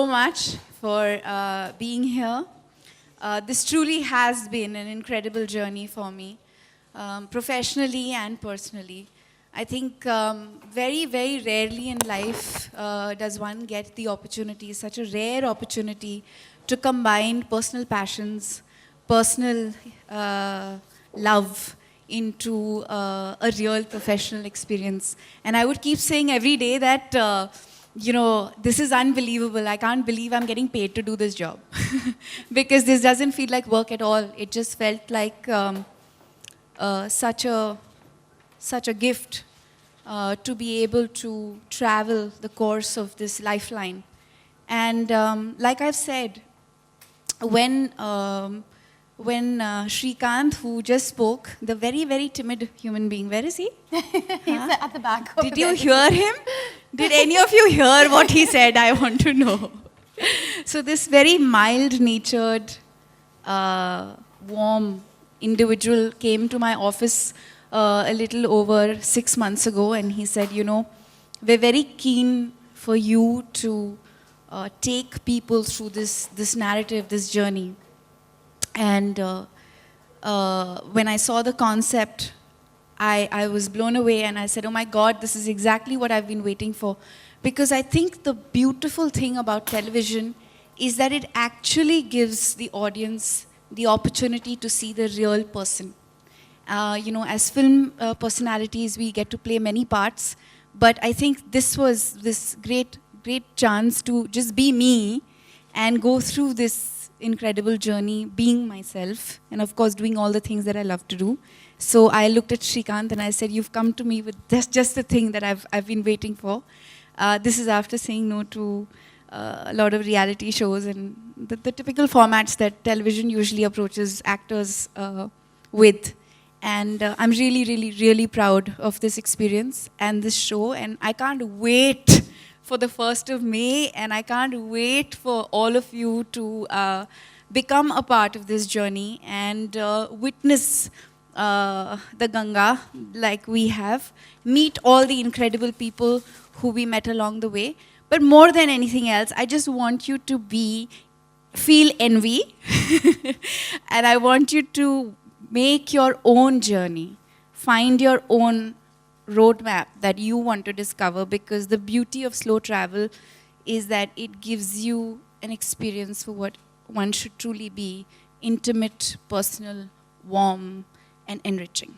so much for being here. This truly has been an incredible journey for me, professionally and personally. I think very, very rarely in life does one get the opportunity, such a rare opportunity, to combine personal passions, personal love into a real professional experience. And I would keep saying every day that, this is unbelievable. I can't believe I'm getting paid to do this job. Because this doesn't feel like work at all. It just felt like such a gift to be able to travel the course of this lifeline. And like I've said, when Shrikant, who just spoke, the very, very timid human being, where is he? He's at the back. Did you hear him? Did any of you hear what he said? I want to know. So this very mild-natured, warm individual came to my office a little over 6 months ago, and he said, we're very keen for you to take people through this narrative, this journey. And when I saw the concept, I was blown away, and I said, oh my God, this is exactly what I've been waiting for. Because I think the beautiful thing about television is that it actually gives the audience the opportunity to see the real person. As film personalities, we get to play many parts, but I think this was this great chance to just be me and go through this incredible journey, being myself, and of course doing all the things that I love to do. So I looked at Shrikant and I said, you've come to me with just the thing that I've been waiting for. This is after saying no to a lot of reality shows and the typical formats that television usually approaches actors with. And I'm really, really, really proud of this experience and this show, and I can't wait for the 1st of May, and I can't wait for all of you to become a part of this journey and witness the Ganga like we have, meet all the incredible people who we met along the way. But more than anything else, I just want you to feel envy, and I want you to make your own journey, find your own roadmap that you want to discover, because the beauty of slow travel is that it gives you an experience for what one should truly be: intimate, personal, warm, and enriching.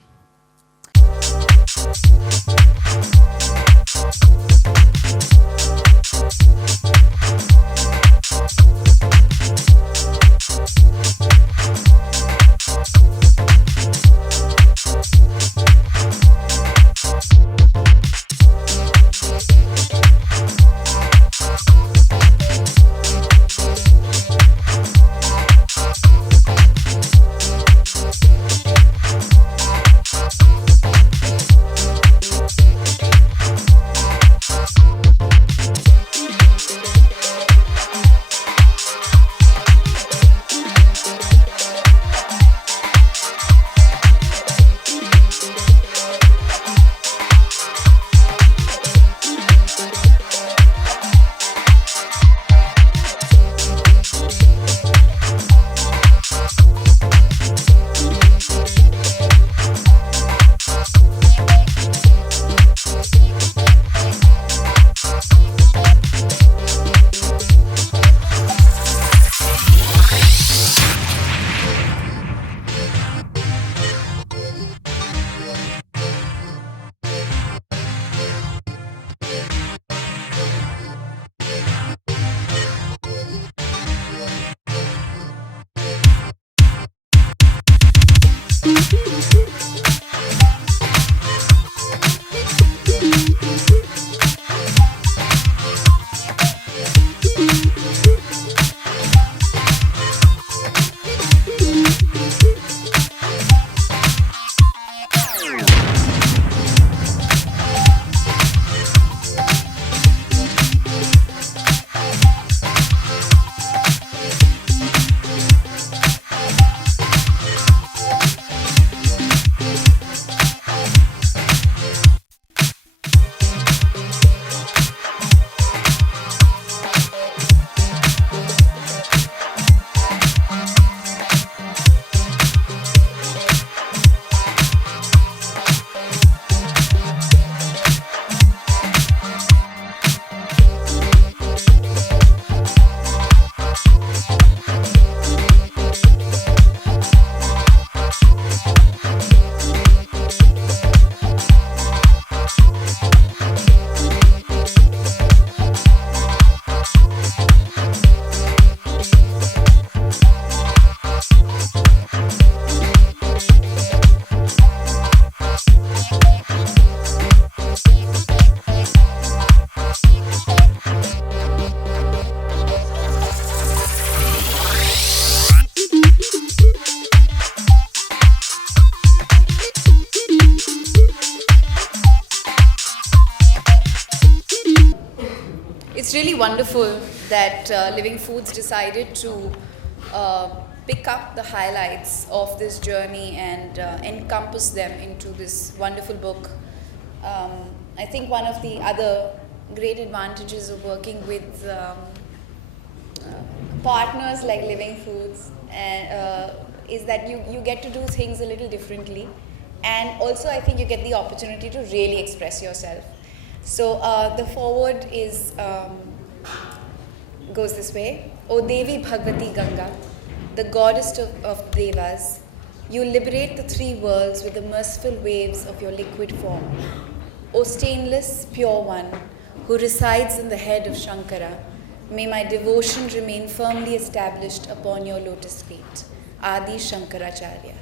It's really wonderful that Living Foodz decided to pick up the highlights of this journey and encompass them into this wonderful book. I think one of the other great advantages of working with partners like Living Foodz is that you get to do things a little differently, and also I think you get the opportunity to really express yourself. So the foreword is goes this way: O Devi Bhagavati Ganga, the goddess of Devas, you liberate the three worlds with the merciful waves of your liquid form. O stainless, pure one, who resides in the head of Shankara, may my devotion remain firmly established upon your lotus feet. Adi Shankaracharya.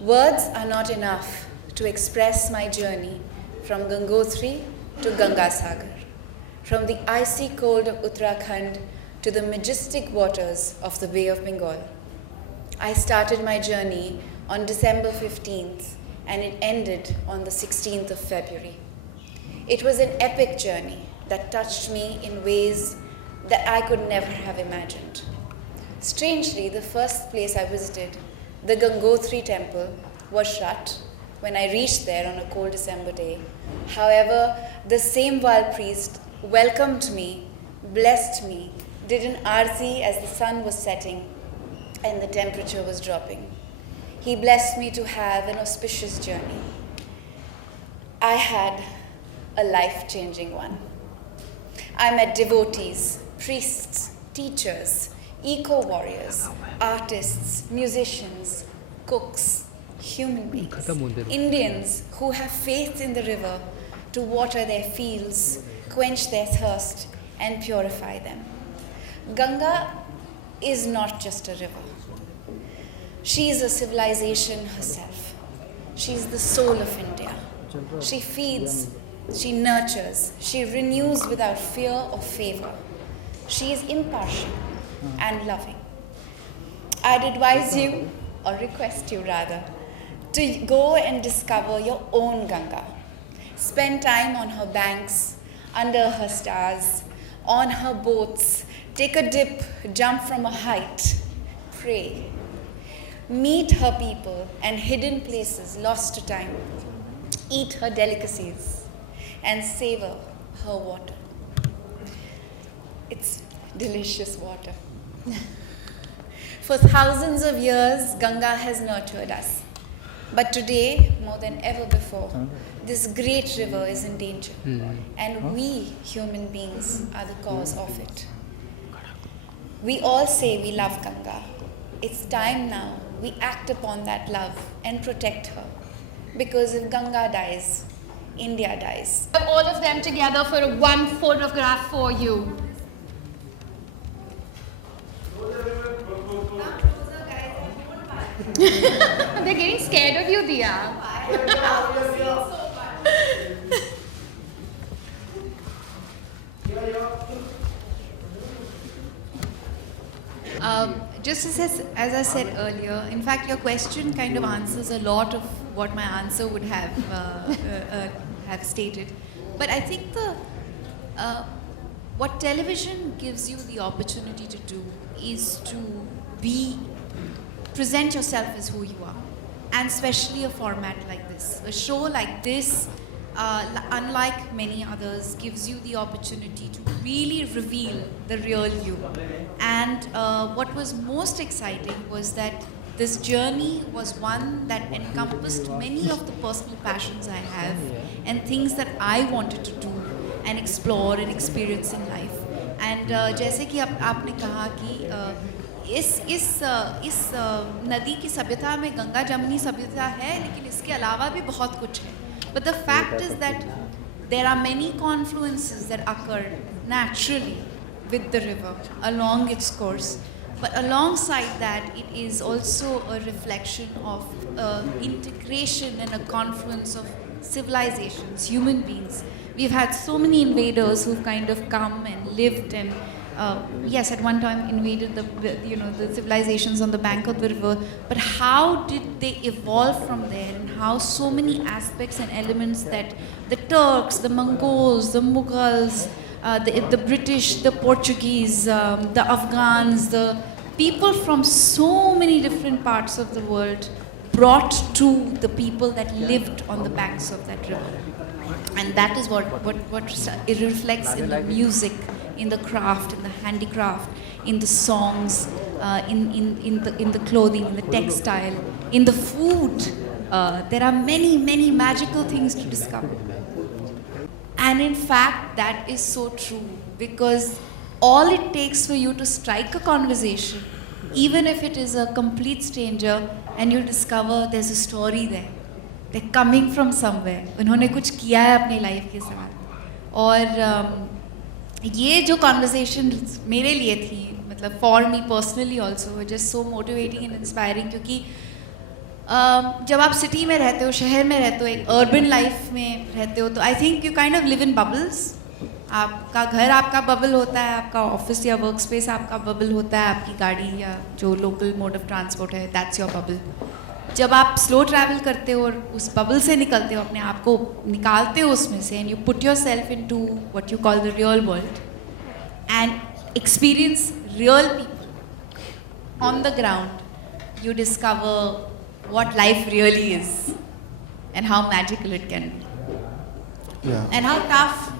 Words are not enough to express my journey from Gangotri to Gangasagar, from the icy cold of Uttarakhand to the majestic waters of the Bay of Bengal. I started my journey on December 15th and it ended on the 16th of February. It was an epic journey that touched me in ways that I could never have imagined. Strangely, the first place I visited, the Gangotri temple, was shut when I reached there on a cold December day. However, the same Val priest welcomed me, blessed me, did an arzi as the sun was setting and the temperature was dropping. He blessed me to have an auspicious journey. I had a life-changing one. I met devotees, priests, teachers, eco-warriors, artists, musicians, cooks, human beings, Indians who have faith in the river to water their fields, quench their thirst, and purify them. Ganga is not just a river. She is a civilization herself. She is the soul of India. She feeds, she nurtures, she renews without fear or favor. She is impartial and loving. I'd advise you, or request you rather, to go and discover your own Ganga. Spend time on her banks, under her stars, on her boats, take a dip, jump from a height, pray. Meet her people and hidden places lost to time. Eat her delicacies and savor her water. It's delicious water. For thousands of years, Ganga has nurtured us. But today, more than ever before, this great river is in danger. And we, human beings, are the cause of it. We all say we love Ganga. It's time now we act upon that love and protect her. Because if Ganga dies, India dies. All of them together for one photograph for you. They're getting scared of you, Diya. Just as I said earlier, in fact, your question kind of answers a lot of what my answer would have stated. But I think what television gives you the opportunity to do is to present yourself as who you are, and especially a format like this. A show like this, unlike many others, gives you the opportunity to really reveal the real you. And what was most exciting was that this journey was one that encompassed many of the personal passions I have and things that I wanted to do and explore and experience in life. And जैसे कि आपने कहा कि इस नदी की सभ्यता में गंगा जमनी सभ्यता है, लेकिन इसके अलावा भी बहुत कुछ है. But the fact is that there are many confluences that occur naturally with the river along its course. But alongside that, it is also a reflection of integration and a confluence of civilizations, human beings. We've had so many invaders who've kind of come and lived and yes, at one time invaded the civilizations on the bank of the river. But how did they evolve from there, and how so many aspects and elements that the Turks, the Mongols, the Mughals, the British, the Portuguese, the Afghans, the people from so many different parts of the world brought to the people that lived on the banks of that river. And that is what it reflects in the music, in the craft, in the handicraft, in the songs, in the clothing, in the textile, in the food. There are many, many magical things to discover. And in fact, that is so true, because all it takes for you to strike a conversation, even if it is a complete stranger, and you discover there's a story there. They're coming from somewhere. उन्होंने कुछ किया है अपनी life के साथ. और ये जो conversation मेरे लिए थी, मतलब for me personally also, just so motivating and inspiring, क्योंकि जब आप सिटी में रहते हो, शहर में रहते हो, एक अर्बन लाइफ में रहते हो, तो I think you kind of live in bubbles. आपका घर आपका बबल होता है, आपका ऑफिस या वर्क स्पेस आपका बबल होता है, आपकी गाड़ी या जो लोकल मोड ऑफ ट्रांसपोर्ट है, दैट्स योर बबल. जब आप स्लो ट्रैवल करते हो और उस बबल से निकलते हो, अपने आप को निकालते हो उसमें से, and you put yourself into what you call the real world and experience real people on the ground, you discover what life really is and how magical it can be. Yeah. And how tough.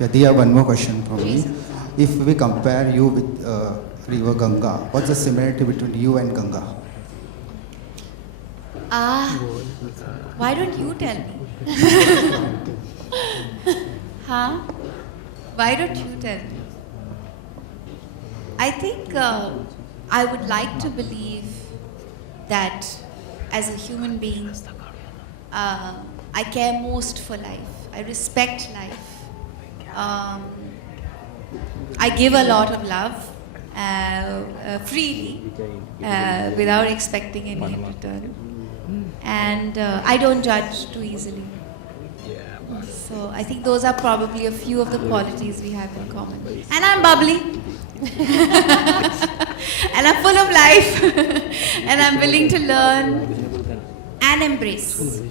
Yeah, Diya, one more question from me. If we compare you with River Ganga, what's the similarity between you and Ganga? Why don't you tell me? Huh? Why don't you tell me? I think I would like to believe that as a human being, I care most for life. I respect life. I give a lot of love freely without expecting any in return. And I don't judge too easily. So I think those are probably a few of the qualities we have in common. And I'm bubbly. And I'm full of life. And I'm willing to learn and embrace.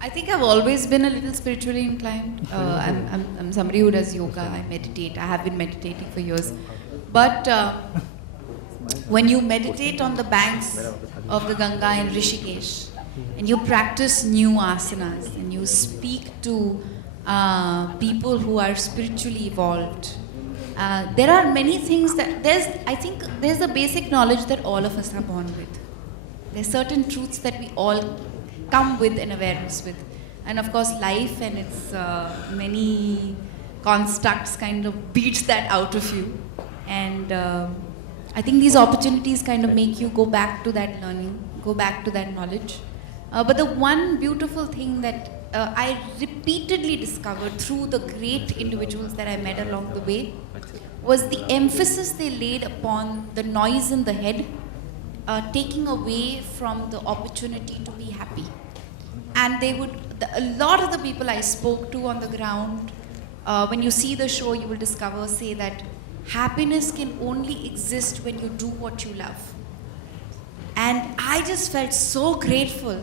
I think I've always been a little spiritually inclined. I'm somebody who does yoga, I meditate. I have been meditating for years. But when you meditate on the banks of the Ganga in Rishikesh, and you practice new asanas, and you speak to people who are spiritually evolved, there are many things that I think there's a basic knowledge that all of us are born with. There's certain truths that we all come with an awareness with. And of course, life and its many constructs kind of beats that out of you. And I think these opportunities kind of make you go back to that learning, go back to that knowledge. But the one beautiful thing that I repeatedly discovered through the great individuals that I met along the way was the emphasis they laid upon the noise in the head, taking away from the opportunity to be happy. And they would, a lot of the people I spoke to on the ground, when you see the show, you will discover, say that happiness can only exist when you do what you love. And I just felt so grateful,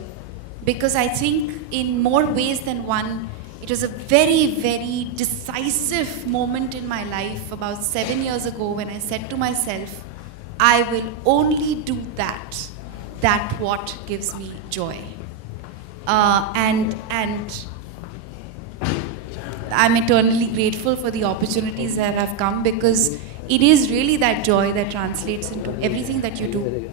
because I think in more ways than one, it was a very, very decisive moment in my life about 7 years ago when I said to myself, I will only do that what gives me joy. And I'm eternally grateful for the opportunities that have come, because it is really that joy that translates into everything that you do.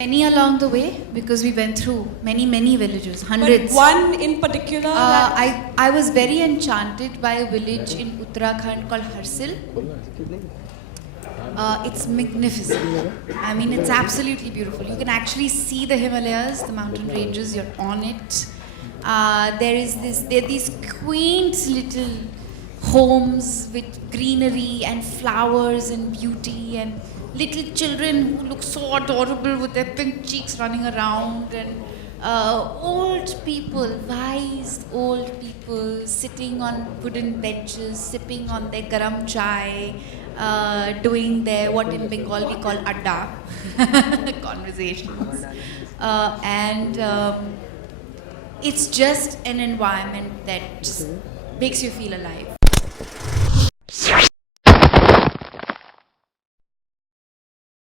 Many along the way, because we went through many, many villages, hundreds. But one in particular? I was very enchanted by a village in Uttarakhand called Harsil. It's magnificent. I mean, it's absolutely beautiful. You can actually see the Himalayas, the mountain ranges, you're on it. There are these quaint little homes with greenery and flowers and beauty, and little children who look so adorable with their pink cheeks running around, and old people, wise old people sitting on wooden benches, sipping on their garam chai, doing their, what in Bengal we call adda, conversations. And it's just an environment that just makes you feel alive.